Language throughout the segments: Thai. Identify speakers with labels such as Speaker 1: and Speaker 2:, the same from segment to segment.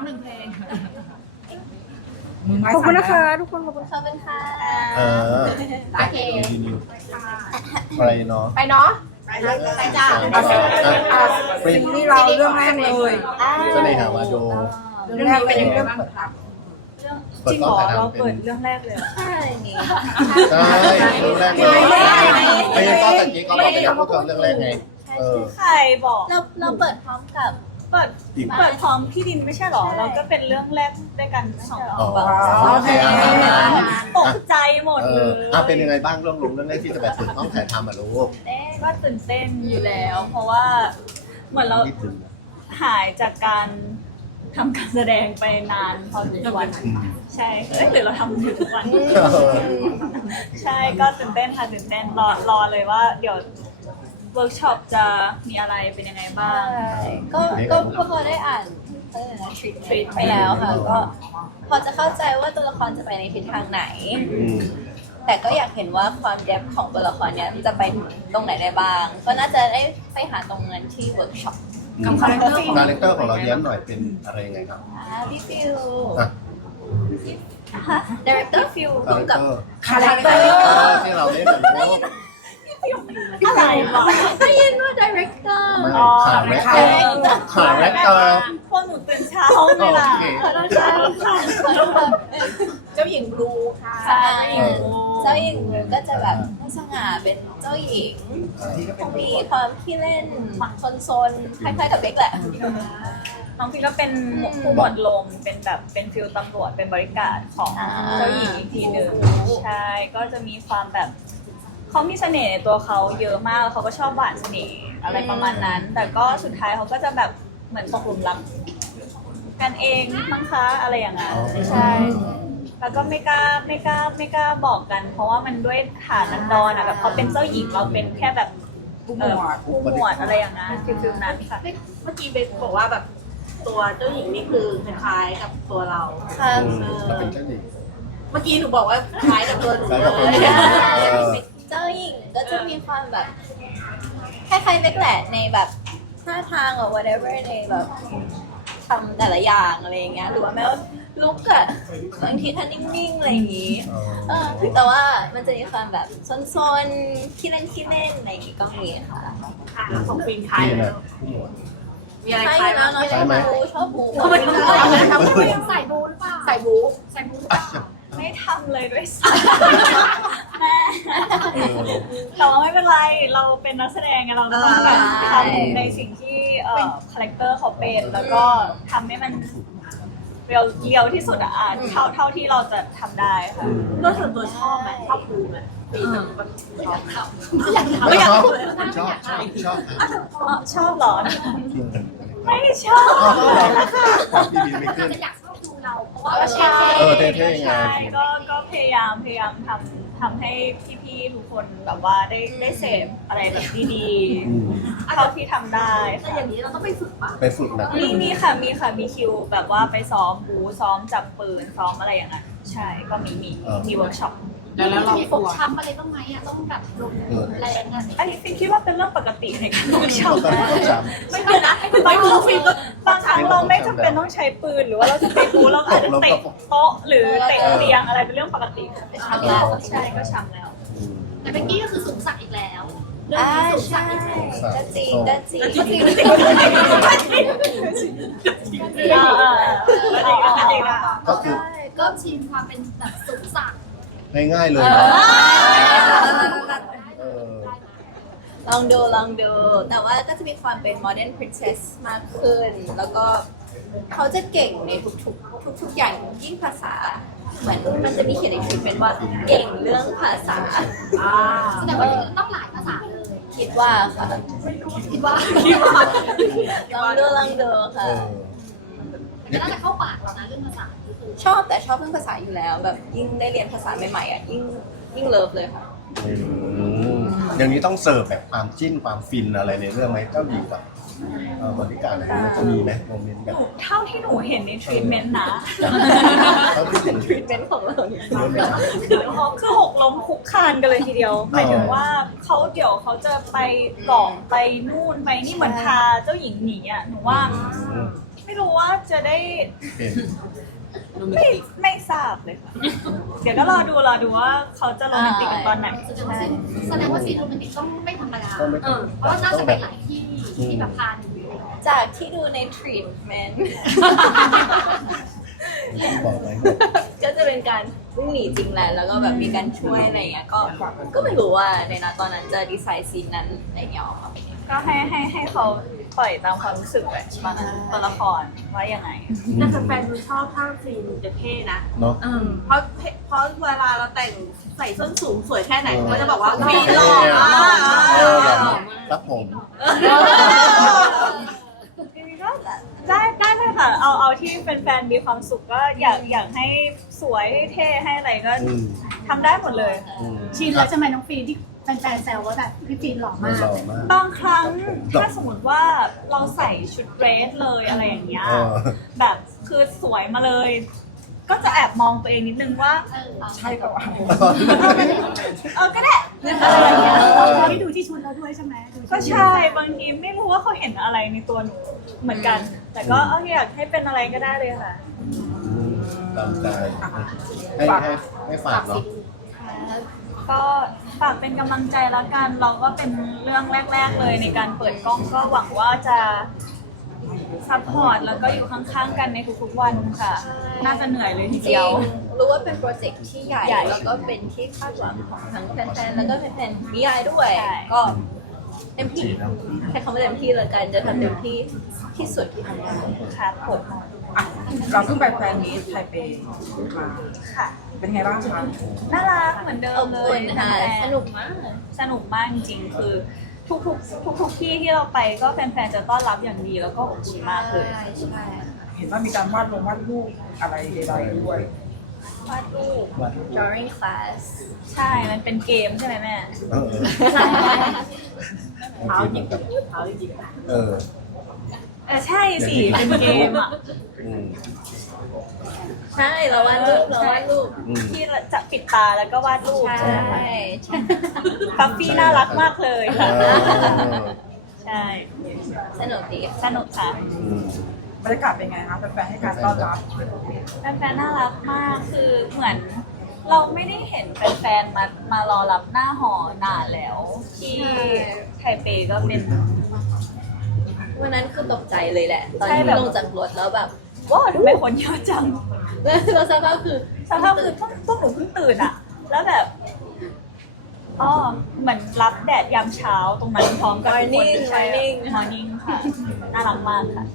Speaker 1: หนึ่งเพลง
Speaker 2: ขอบคุณนะคะทุกคนขอบคุณ
Speaker 3: ขอบคุณค่ะ
Speaker 1: โอเค
Speaker 4: ไปเนาะ
Speaker 1: ไปเนาะไปจ้า
Speaker 2: ซีรีส์เราเรื่องแรกเลย
Speaker 4: เสน่หาวาโด
Speaker 2: เรื่องแรกเป็นเรื่อง
Speaker 4: เปิดกล้องถ่ายทำเป็น
Speaker 2: เรื่องแรกเลย
Speaker 3: ใช่นี่
Speaker 4: ใช่เรื่องแรกเลยไม่ใช่ก็ตะกี้ก็บอกไปแล้วพูดถึงเรื่องแรกไง
Speaker 5: ใครบอก
Speaker 3: เราเปิดพร้อมกับ
Speaker 5: เปิดพร้อมพี่ดินไม่ใช่หรอ เราก็เป็นเรื่องแรกด้วยกันสอง
Speaker 4: อ๋อ
Speaker 5: แบบ
Speaker 4: โอเค
Speaker 5: ตกใจหมดเลย
Speaker 4: เป็นยังไงบ้างเรื่องแรกที่จะแบบเปิดกล้องถ่ายทำอ่ะลูก
Speaker 5: ก็ตื่นเต้นอยู่แล้ว เพราะว่าเหมือนเรา
Speaker 4: นิดนึง
Speaker 5: หายจากการทำการแสดงไปนานพอสมควรใช่หรือเราทำอยู่ทุกวัน ใช่ก็ตื่นเต้นค่ะตื่นเต้นรอเลยว่าเดี๋ยวเวิร์กช็อปจะมีอะไรเป็นยังไงบ้าง
Speaker 3: ก็พวกเราได้อ่านทรีตไปแล้วค่ะก็พอจะเข้าใจว่าตัวละครจะไปในทิศทางไหน แต่ก็อยากเห็นว่าความเดฟของตัวละครเนี้ยจะไปตรงไหนได้บ้าง ก็น่าจะได้ไปหาตรงนั้นที่เวิร์กช็อป
Speaker 1: กับคาแรคเตอร์ของ
Speaker 4: คาแรคเตอร์ของเราเย้มหน่อยเป็นอะไรยังไงครับ
Speaker 3: พี่ฟิว
Speaker 4: อ่ะ
Speaker 3: ดีเรคเตอร์ฟิว
Speaker 4: คาแรคเตอร์
Speaker 3: กับ
Speaker 2: คาแรคเตอร์
Speaker 4: ที่เราเล่นกันลูก
Speaker 5: อะไรหรอ
Speaker 3: ได้ยินว่าดีเรคเตอร์
Speaker 4: ไม่คาแรคเตอร์คาแรคเตอร์
Speaker 5: พวกหนูตื่นเช้าเวลา
Speaker 3: เราจะ
Speaker 1: เจ้าหญิงบลูค่ะ
Speaker 3: ใช่เจ้าหญิงก็จะแบบสง่าเป็นเจ้าหญิงมีความขี้เล่นซนๆคล้ายๆกับเด็กแหละ
Speaker 5: น้องพี่ก็เป็นผู้หมวดลมเป็นแบบเป็นฟิลตำรวจเป็นบริการของเจ้าหญิงอีกทีหนึ่งใช่ก็จะมีความแบบเขามีเสน่ห์ในตัวเขาเยอะมากเขาก็ชอบหวานเสน่ห์อะไรประมาณนั้น แต่ก็สุดท้ายเขาก็จะแบบเหมือนตกหลุมรักกันเองมั้งคะอะไรอย่างเงี้ยใช่แล้วก็ไม่กล้าบอกกัน เพราะว่ามันด้วยฐานันดรอ่ะแบบเขาเป็นเจ้าหญิงเราเป็นแค่แบบผู้หมวดอะไรอย่างเงี้ยฟิลนั้นค่ะ
Speaker 1: เมื่อกี้เบสบอกว่าแบบตัวเจ้าหญิงนี่คือคล้ายกับตัวเรา
Speaker 3: ค่ะ
Speaker 4: เราเป็นเจ้าหญิง
Speaker 1: เมื่อกี้หนูบอกว่าคล้ายกับตัวหนู
Speaker 4: คล้ายกับตัวหนู
Speaker 1: เลย
Speaker 3: เจ้าหญิงก็จะมีความแบบคล้ายๆเด็กแหละในแบบท่าทางหรือ whatever ในแบบทำแต่ละอย่างอะไรอย่างเงี้ยหรือว่าแม้ว่าลุกอะบางทีท่านิ่งๆอะไรอย่างงี้แต่ว่ามันจะมีความแบบซนๆขี้เล่นอะไรอย่างงี้ก็มีค่ะ
Speaker 1: ค่ะของฟิล์มคล้าย
Speaker 4: นี่
Speaker 1: เล
Speaker 4: นะ
Speaker 1: ยมีอะไร
Speaker 3: ใช่
Speaker 1: คล้าย
Speaker 3: แล้วเนาะชอบบูชอบบู
Speaker 1: ทำไมถึงคล้ายเลยครับใส่บูหรือเปล่าใส่บู
Speaker 5: ไม่ทำเลยด้วยซ้ำแม่แต่ว่าไม่เป็นไรเราเป็นนักแสดงไงเราต้องแบบทำในสิ่งที่คาแรคเตอร์เขาเป็นแล้วก็ทำให้มันเรียวที่สุดอะเท่าที่เราจะทำได้ค่ะ
Speaker 1: โดยส่วนตัวชอบไหมชอบบูไหมปีนึงแบบชอบ
Speaker 4: ไม่ชอบ
Speaker 5: ชอบเหรอไม่ชอบ
Speaker 4: พี่บีไม่ขึ้น
Speaker 1: อยากชอบดูเราเพราะว่า
Speaker 5: ใช่
Speaker 4: เท่ๆไง
Speaker 5: ใช่ก็พยายามทำให้พี่ๆทุกคนแบบว่าได้เสพอะไรแบบดีๆเท่าที่ทำได้
Speaker 1: แต่อย่างนี้เราต้องไปฝึกป่ะ
Speaker 4: ไปฝึกนะ
Speaker 5: มีคิวแบบว่าไปซ้อมบูซ้อมจับปืนซ้อมอะไรอย่างเงี้ยใช่ก็มีเวิร์กช็อป
Speaker 1: แล้วเราฟกช้ำอะไรต้องไหมอ่ะต้องแบบลงแรงอ่ะ
Speaker 5: อันนี้ฟิล์มคิดว่าเป็นเรื่องปกติในการเวิร์กช็อป
Speaker 4: ต้องไปจ
Speaker 1: ไม่เป็นนะบางทีฟิล์มก็
Speaker 5: บางครั้งเราไม่จำเป็นต้องใช้ปืนหรือว่าเราจะไปบูเราอาจจะเตะโต๊ะหรือเตะเตียงอะไรเป็นเรื่องปกติช้ำแล้วใช่ก็ช้ำแล้ว
Speaker 1: แต่เมื่อกี้ก็คือสูงสักอีกแล้ว
Speaker 3: ใช่ก็จริง
Speaker 4: ก็คือ
Speaker 1: ก็ชิมความเป็นแบบสูงสัก
Speaker 4: ง่ายๆเลย
Speaker 3: ลองดู แต่ว่าก็จะมีความเป็น modern princess มากขึ้น แล้วก็เขาจะเก่งในทุกอย่างยิ่งภาษา เหมือนมันจะมีเขียนในทริปเป็นว่าเก่งเรื่องภาษา
Speaker 1: แสดงว่าต้องหลายภาษาเลย
Speaker 3: คิดว่าค่ะ
Speaker 1: คิดว่า
Speaker 3: ลองดูค่ะ
Speaker 1: แต่น่าจะเข้าปากเรานะเรื่องภาษาคือ
Speaker 3: ชอบแต่ชอบเรื่องภาษาอยู่แล้ว แบบยิ่งได้เรียนภาษาใหม่ๆอ่ะยิ่งเลิฟเลยค่ะ
Speaker 4: อย่างนี้ต้องเสิร์ฟแบบความจิ้นความฟินอะไรในเรื่องไหมเจ้าหญิงกับบริการอะไรมันจะมีไหมโมเมนต์แบบ
Speaker 5: เท่าที่หนูเห็นในทรีทเมนต์นะ
Speaker 4: เขาที่ถึง
Speaker 3: ทรีทเมนต์ของเราเนี่ย
Speaker 5: คือหกล้มคุกคานกันเลยทีเดียวหมายถึงว่าเดี๋ยวเขาจะไปเกาะไปนู่นไปนี่เหมือนพาเจ้าหญิงหนีอ่ะหนูว่าไม่ไม่รู้ว่าจะได้
Speaker 4: เห็น
Speaker 5: ไม่ทราบเลยค่ะ เดี๋ยวก็รอดูว่าเขาจะโรแมนติกกันตอนไหน
Speaker 6: แสดงว่าซีนโรแมนติกต้องไม่ธรรมดา
Speaker 4: ต้องไม่
Speaker 6: เพราะว่าน่าจะไปหลายที่ที่แบบพานอยู่
Speaker 3: จากที่ดูในทรีทเมนต์
Speaker 4: บอกไว้
Speaker 3: ก็จะเป็นการวิ่งหนีจริงแหละแล้วก็แบบมีการช่วยอะไรเงี้ยก็ไม่รู้ว่าในนั้นตอนนั้นจะดีไซน์ซีนนั้นอะไรเงี้ยออกมาเป็นยังไง
Speaker 5: ก็ให้เขาปล่อยตามความรู้สึกแบบตอนนั้นตัวละครว่ายังไง
Speaker 1: แต่แฟนๆดูชอบท่าซีนจะเท่นะ
Speaker 4: เนาะ
Speaker 1: เพราะเวลาเราแต่งใส่ส้นสูงสวยแค่ไหนเขาจะบอกว่าฟีนหล่อมาก
Speaker 4: ครับผม
Speaker 5: จริงๆก็ได้เลยค่ะ เอาที่แฟนๆมีความสุขก็อยากให้สวยให้เท่ให้อะไรก็ทำได้หมดเลย
Speaker 6: ชินแล้วใช่ไหมน้องฟีนที่แฟนๆแซวว่าแบบพี่ฟีนหล่อ
Speaker 4: ไม่
Speaker 6: มาก
Speaker 4: หล่อมาก
Speaker 5: บางครั้งถ้าสมมติว่าเราใส่ชุดเดรสเลยอะไรอย่างเงี้ย
Speaker 4: เออ
Speaker 5: แบบคือสวยมาเลย ก็จะแอบมองตัวเองนิดนึงว่า
Speaker 2: ใช่ป่าวะ
Speaker 5: ก็ได้อะไรอย่างเงี้ย
Speaker 6: เราได้ดูที่ชุดแล้วด้วยใช่ไหมดูที่
Speaker 5: ก็ใช่บางทีไม่รู้ว่าเขาเห็นอะไรในตัวหนูเหมือนกัน แต่ก็อยากให้เป็นอะไรก็ได้เลยค่ะ
Speaker 4: ตามใจให้ฝากเนาะ
Speaker 5: ก็ฝากเป็นกำลังใจแล้วกัน เราก็เป็นเรื่องแรก ๆเลยในการเปิดกล้องก็หวังว่าจะซัพพอร์ตแล้วก็อยู่ข้างๆกันในทุกๆวันค่ะ น่าจะเหนื่อยเลยที
Speaker 3: จริ
Speaker 5: เดียว
Speaker 3: งรู้ว่าเป็นโปรเจกต์ที่ใหญ่
Speaker 5: ใหญ่
Speaker 3: แล้วก็เป็นที่คาดหวังของทั้งแฟนๆแล้วก็แฟนๆนิยายด้วย
Speaker 5: ใช่
Speaker 3: ก็เต็มที่ใช้คำว่าเต็มที่เลยกันจะทำเต็มที่ที่สุดที่ทำได้
Speaker 5: ค่ะผม
Speaker 2: อ่ะเราเพิ่งไปแฟนมีตไทเปมา
Speaker 5: ค่ะ
Speaker 2: เป็นไงบ้างคะ
Speaker 5: น่ารักเหมือนเดิ
Speaker 3: ขอ
Speaker 5: ม
Speaker 3: บ
Speaker 5: เล
Speaker 3: คุ
Speaker 5: ย
Speaker 3: ณค่ะ
Speaker 5: แฟนๆ
Speaker 3: สนุกมาก
Speaker 5: สนุกมากจริงๆ คือทุกที่ที่เราไปก็แฟนๆ จะต้อนรับอย่างดีแล้วก็อบอุ่นมากเลย
Speaker 3: ใช่ใช่
Speaker 2: เห็นว่ามีการวาดรูปอะไรใดๆด้วย
Speaker 3: วาดรูป drawing class
Speaker 5: ใช่ มันเป็นเกมใช่ไหมแม่
Speaker 1: เท้าจริงเท้าจริง
Speaker 5: ใช่สิ เป็นเกมอ่ะ
Speaker 3: ใช่เราวาดรูป
Speaker 5: ที่จะปิดตาแล้วก็วาดรูป
Speaker 3: ใช่
Speaker 5: ใช่ไหมคะ
Speaker 3: ใช่
Speaker 5: ปัฟฟี่น่ารักมากเลยค่ะ ใช่
Speaker 3: สนุกดี
Speaker 5: สนุกค่ะ
Speaker 2: บรรยากาศเป็นไงคะแฟนๆให้การต้อนรับ
Speaker 5: แฟนๆ น่ารักมาก คือเหมือนเราไม่ได้เห็นแฟนๆ มารอรับหน้าหอนานแล้ว ที่ไทเปก็เป็น
Speaker 3: วันนั้นคือตกใจเลยแหละ ตอน
Speaker 5: ใช่
Speaker 3: ที่
Speaker 5: แบบ
Speaker 3: ลงจากรถแล้วแบบ
Speaker 5: ว้าวทำไมคนเยอะจัง
Speaker 3: แล้วเราสภาพคือ
Speaker 5: สภาพคือพวกหนูเพิ่งตื่นอะแล้วแบบอ๋อเหมือนรับแดดยามเช้าตรงนั้นพร้อมกับทุกคนใช่ morning ค่ะ น่ารักมากค่ะ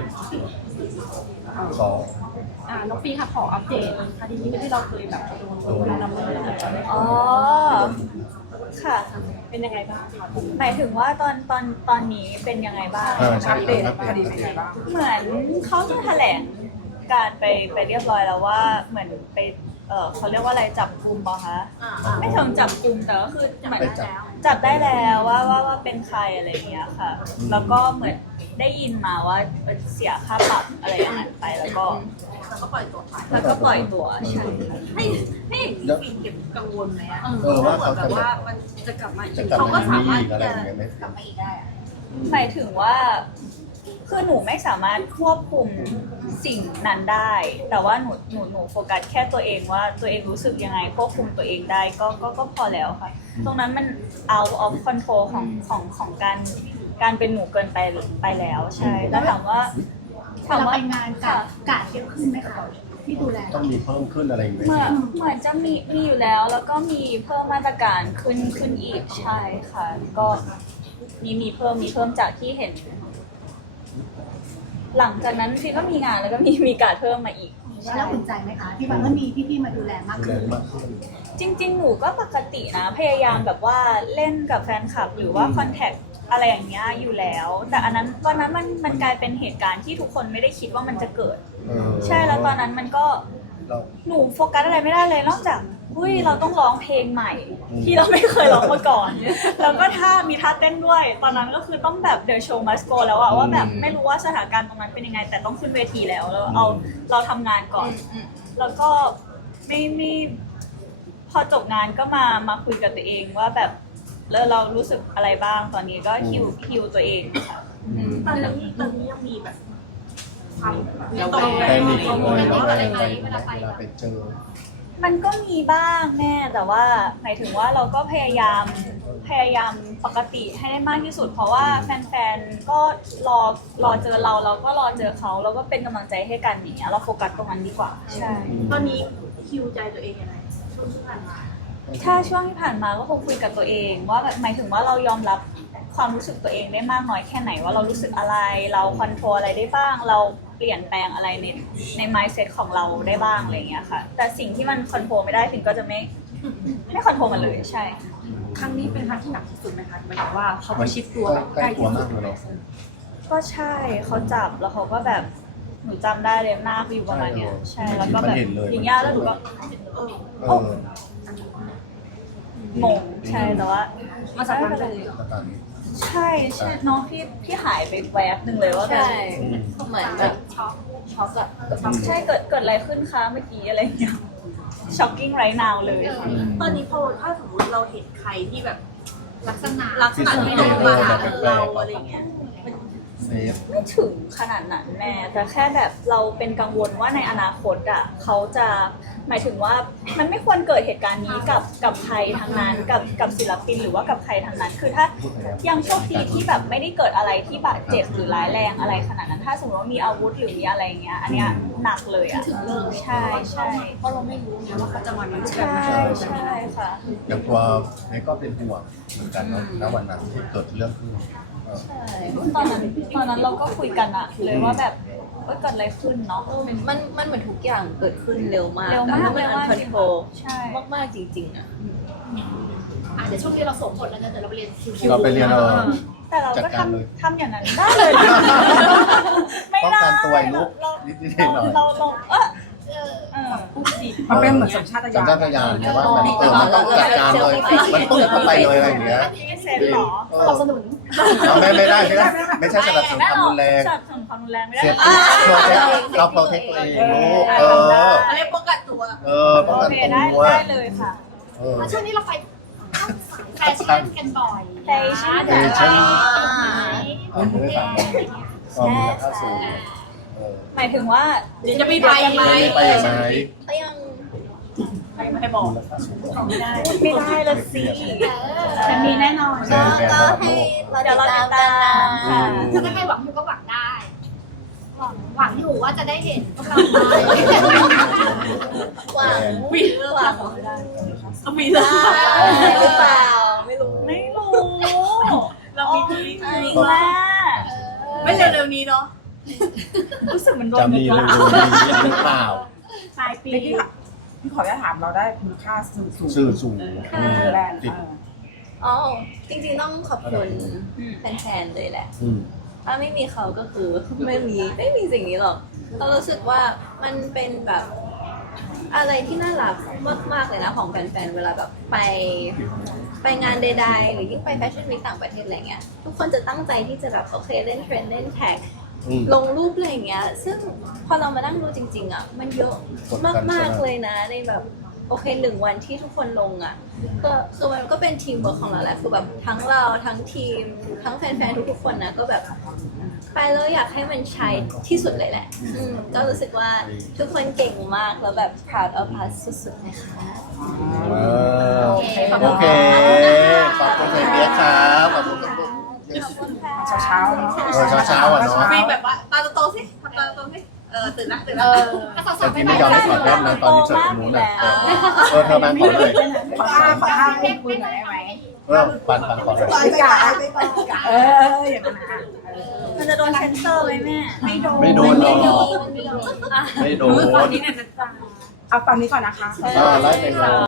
Speaker 4: ขอ
Speaker 6: น้องฟีนค่ะขออัปเดตคดีนี้ที่เราเคยแบบโดนดำเนินคดี
Speaker 5: อ๋อ ค่ะ
Speaker 6: เป็นยังไงบ้างคะ
Speaker 5: หมายถึงว่าตอนนี้เป็นยังไงบ้าง
Speaker 4: ใช่
Speaker 2: อัปเดตคดีเป็นไงบ้าง
Speaker 5: เหมือนเขาจะแถลงการไปเรียบร้อยแล้วว่าเหมือนไปเขาเรียกว่าอะไรจับกลุ่มเปล่าคะไม่ถึงจับกลุ่มแต่ก็คือเหมือนจับได้แล้วว่าเป็นใครอะไรอย่างเงี้ยค่ะ แล้วก็เหมือนได้ยินมาว่าเสียค่าปรับอะไรอย่างนั้นไปแล้วก็
Speaker 1: แล้วก็ปล่อยตัวไป
Speaker 5: แล้วก็ปล่อยตัวใช่ค่ะ
Speaker 1: ให้ฟีนเก็บกังวลไหมอะ
Speaker 4: ว่า
Speaker 1: เหมื
Speaker 4: เขา
Speaker 1: อนแบบ
Speaker 4: จะ
Speaker 1: ว่ามันจะกลับมาอีก
Speaker 4: จะกลับ
Speaker 1: เขาก็
Speaker 4: มา
Speaker 1: สามารถ
Speaker 4: อีก
Speaker 1: ที่
Speaker 4: อะไร
Speaker 1: จะ
Speaker 4: อย่างเงี้ยไหม
Speaker 1: กลับมาอีกได้อะ
Speaker 5: หมายถึงว่าคือหนูไม่สามารถควบคุมสิ่งนั้นได้ แต่ว่าหนูโฟกัสแค่ตัวเองว่าตัวเองรู้สึกยังไงควบคุมตัวเองได้ก็พอแล้วค่ะ ตรงนั้นมัน out of control ของการเป็นหนูเกินไปแล้วใช่แล้วถามว่า
Speaker 6: เวลาไปงานกาดเยอะขึ้นไหมคะที่ดูแล
Speaker 4: ต้องมีเพิ่มขึ้นอะไรอย่างเงี้ย
Speaker 5: เหมือนจะมีอยู่แล้ว แล้วก็มีเพิ่มมาตรการขึ้นอีกใช่ค่ะ ก็มีเพิ่มจากที่เห็น หลังจากนั้นพี่ก็มีงานแล้วก็มีการเพิ่มมาอีก
Speaker 6: แล้วอุ่นใจไหมคะที่ว่าเมื่อมีพี่ๆมาดูแลมาก
Speaker 4: ดูแล
Speaker 6: ขึ้น
Speaker 4: มากขึ้น
Speaker 5: จริงๆ หนูก็ปกตินะ พยายามแบบว่าเล่นกับแฟนคลับ หรือว่าคอนแทคอะไรอย่างเงี้ยอยู่แล้ว แต่อันนั้นตอนนั้นมันกลายเป็นเหตุการณ์ที่ทุกคนไม่ได้คิดว่ามันจะเกิด ใช่แล้วตอนนั้นมันก็
Speaker 4: เรา
Speaker 5: หนูโฟกัสอะไรไม่ได้เลยนอกจากอุ้ยเราต้องร้องเพลงใหม่ ที่เราไม่เคยร้องมาก่อน แล้วก็มีท่าเต้นด้วย ตอนนั้นก็คือต้องแบบ The Show Must Go แล้วอะว่าแบบไม่รู้ว่าสถานการณ์ตรงนั้นเป็นยังไง แต่ต้องขึ้นเวทีแล้วเราทำงานก่อน แล้วก็ไม่พอจบงานก็มาคุยกับตัวเองว่าแบบแล้วเรารู้สึกอะไรบ้างตอนนี้ก็ฮิวตัวเองค่ะ
Speaker 1: ตอนนี้ยังมีแบบ
Speaker 6: ความ
Speaker 4: แพนิคเลยเวลาไปเจอ
Speaker 5: มันก็มีบ้างแม่แต่ว่าหมายถึงว่าเราก็พยายามปกติให้ได้มากที่สุด เพราะว่าแฟนๆก็รอเจอเราก็รอเจอเขาแล้วก็เป็นกำลังใจให้กันอย่างเงี้ยเราโฟกัสตรงนั้นดีกว่าใช่
Speaker 1: ตอนนี้คิวใจตัวเองยังไงช่วงที่ผ่านมา
Speaker 5: ถ้าช่วงที่ผ่านมาก็คงคุยกับตัวเองว่าแบบหมายถึงว่าเรายอมรับความรู้สึกตัวเองได้มากน้อยแค่ไหนว่าเรารู้สึกอะไรเราคอนโทรลอะไรได้บ้างเราเปลี่ยนแปลงอะไรใน mindset ของเราได้บ้างอะไรอย่างเงี้ยค่ะแต่สิ่งที่มันคอนโทรลไม่ได้ถึงก็จะไม่คอนโทรลมันเลยใช่
Speaker 6: ครั้งนี้เป็นครั้งที่หนักที่สุดไหมคะหมายถึงว่าเขาประชิดตัวแบบ
Speaker 4: ใกล้
Speaker 6: ใกล้
Speaker 4: ตัว
Speaker 6: ที่สุ
Speaker 4: มา
Speaker 6: ด
Speaker 4: กเลยเนาะ
Speaker 5: ก็ใช่เขาจับแล้วเขาก็แบบหนูจำได้เลยหน้าเขาอยู่ประมาณเนี้ยใช่แล้วก็แบบอย่างเงี้ยแล้วหนูก็
Speaker 4: เออง
Speaker 5: งใช่แต่ว่า
Speaker 6: มาสักพัก
Speaker 5: ไม่
Speaker 6: เล
Speaker 5: เป็น
Speaker 6: ย
Speaker 5: ไร
Speaker 4: ตอนนี้
Speaker 5: ใช่น้องพี่หายไปแวบหนึ่งเลยว่าแบบ
Speaker 3: ใช่เหมือนแบบช็อกอะ
Speaker 5: ใช่เกิดอะไรขึ้นคะเมื่อกี้อะไรอย่างเงี้ย shocking right now เลยค่ะ
Speaker 1: ตอนนี้พอถ้าสมมติเราเห็นใครที่แบบลักษณะที่ตรงมาหาเราอะไรอย่างเงี้ย
Speaker 4: เซฟ
Speaker 5: ไม่ถึงขนาดนั้นแม่แต่แค่แบบเราเป็นกังวลว่าในอนาคตอ่ะเขาจะหมายถึงว่ามันไม่ควรเกิดเหตุการณ์นี้กับใครทั้งนั้นกับศิลปินหรือว่ากับใครทั้งนั้น คือถ้ายังโชคดีที่แบบไม่ได้เกิดอะไรที่บาดเจ็บหรือร้ายแรงอะไรขนาดนั้น ถ้าสมมติว่ามีอาวุธหรือมีอะไรอย่างเงี้ยอันเนี้ยหนักเลยอ่ะใช่ใช่
Speaker 6: เพราะเราไม่รู้ไงว่าเขาจะมาในรูปแบบ
Speaker 5: ใช่
Speaker 6: ไหน
Speaker 5: ใช่ค่ะ
Speaker 4: อย่างตัวเน็กก็เป็นห่วงเหมือนกันเนาะณวันนั้นที่เกิดเรื่องขึ้น
Speaker 3: ใช่
Speaker 5: ตอนนั้นเราก็คุยกันอะเลยว่าแบบเกิดอะไรขึ้นเนาะ
Speaker 3: มันเหมือนทุกอย่างเกิดขึ้นเร็วมาก
Speaker 5: เร็วมาก
Speaker 3: แล้วมันอันคอนโทรล
Speaker 5: ใช่
Speaker 3: มากๆจริงๆอะ
Speaker 6: เดี๋ยวช่วงนี้เราส่งผลแล้วนะเดี๋ยวเราไปเรียนคิว
Speaker 4: เราไปเรียน
Speaker 5: แต่เรา
Speaker 4: จัด
Speaker 5: ก็
Speaker 4: การเลย
Speaker 5: ทำอย่างนั้นได้เลยนะไม่
Speaker 4: ป้อง
Speaker 5: ได้
Speaker 4: กันตัวไอ้ลูก
Speaker 5: เรา
Speaker 4: นิดๆหน่อย
Speaker 5: เรา
Speaker 2: มันเป็นเหมือนสัญชาต
Speaker 4: สัญ
Speaker 2: ญาณ
Speaker 4: ชาตญาณเพราะว่ามันมันต้องจัดการเลยมันปุ๊บเข้าไปเลยอะไรอย่างเงี้ย
Speaker 5: พี่เซนเหรอ
Speaker 6: สนับสนุน
Speaker 4: เราไม่ได้ไม่ใช่สนับสนุนความรุนแรง
Speaker 5: สนับสนุนความรุนแรงไม่ได้
Speaker 4: เซฟเราโปรเทคตัวเองลูก
Speaker 1: เขาเรียกป้องกันตัว
Speaker 4: ป้อง
Speaker 5: โอ
Speaker 4: กัน
Speaker 5: เค
Speaker 4: ตัว
Speaker 5: ได้เลยค่ะ
Speaker 6: ช่วงนี้เราไปแฟชั่นกันบ่อย
Speaker 5: แฟชั่น
Speaker 4: แฟชั่น
Speaker 6: ไม่ได้ถาม
Speaker 4: ก็มีราคาสูง
Speaker 5: หมายถึงว่า
Speaker 1: เดี๋ยวจะมีไปไหม
Speaker 4: ไปไหม
Speaker 3: ก็ยัง
Speaker 5: ไม่บอก
Speaker 4: ราคาสูง
Speaker 5: ไม่ได้ละสิ
Speaker 6: จะมีแน่นอน
Speaker 4: แบรนด์
Speaker 3: ก็
Speaker 4: ระดับโล
Speaker 3: ให้
Speaker 4: ก
Speaker 3: เราติดตามกันนะค่ะ
Speaker 6: ถ้าไม่ให้หวังอยู่ก็หวังได้หวังอยู่ว่าจะได้เห็นพวกเราไป
Speaker 3: หวัง
Speaker 1: มี
Speaker 3: หวัง
Speaker 1: มีเรื่อง
Speaker 3: หรือเปล่าไม่รู้
Speaker 5: ไม่รู้
Speaker 1: เรามีที่
Speaker 5: จริงแม่
Speaker 1: ไม่เร็วๆนี้เนาะ
Speaker 5: รู้สึกเหมันโดน
Speaker 4: จะมี
Speaker 5: ยึด
Speaker 4: เรื่อง
Speaker 5: ละ
Speaker 4: นี้หรือเปล่า
Speaker 5: ปลายปี
Speaker 2: พี่ขออนุญาตถามเราได้คุณค่าสูง
Speaker 4: สื่อสูง
Speaker 2: แบรนด์
Speaker 4: ติด
Speaker 3: อ๋อจริงๆต้องขอบคุณแฟนๆเลยแหละ ถ้าไม่มีเขาก็คือไม่มีสิ่งนี้หรอกเรารู้สึกว่ามันเป็นแบบอะไรที่น่ารักมากๆเลยนะของแฟนๆเวลาแบบไปงานใดๆหรือยิ่งไปแฟชั่นวีคต่างประเทศอะไรเงี้ยทุกคนจะตั้งใจที่จะแบบโอเคเล่นเทรนด์เล่นแท็กลงรูปอะไรเงี้ยซึ่งพอเรามานั่งดูจริงๆอ่ะมันเยอะมากๆเลยนะในแบบโอเค1 วันที่ทุกคนลงอ่ะก็คือมันก็เป็นทีมเวิร์คของเราแหละคือแบบทั้งเราทั้งทีมทั้งแฟนๆทุกๆคนนะก็แบบไปแล้วอยากให้มันใช้ที่สุดเลยแหละก็รู้สึกว่าทุกคนเก่งมากแล้วแบบ proud of us สุดๆนะคะ
Speaker 4: โอเคขอบคุณเบียร์ครับขอบคุณ
Speaker 2: เช้าๆเนาะ
Speaker 4: เช้าๆอ่ะเนาะ
Speaker 1: มีแบบว่าตาโตๆสิทำตาโตๆสิตื่นละ
Speaker 4: แต่ที่ไม่ยอมให้ถอดแว่นนะตอนนี้เสิร์ฟตรงนู้นน่ะเธอมาขอเลย
Speaker 2: ขอท่าคุณคุยหน่อยได้ไหม
Speaker 4: ปันขอเลย
Speaker 2: ไม่กล้าอย่างนั้นนะ
Speaker 5: มันจะโดนเซนเซอร์ไหมแม่ไม่โดน
Speaker 4: ไม่โดนหรอกไม่โดน
Speaker 2: เอาฟังนี้ก่อนนะคะ
Speaker 4: ไล่ไปเลย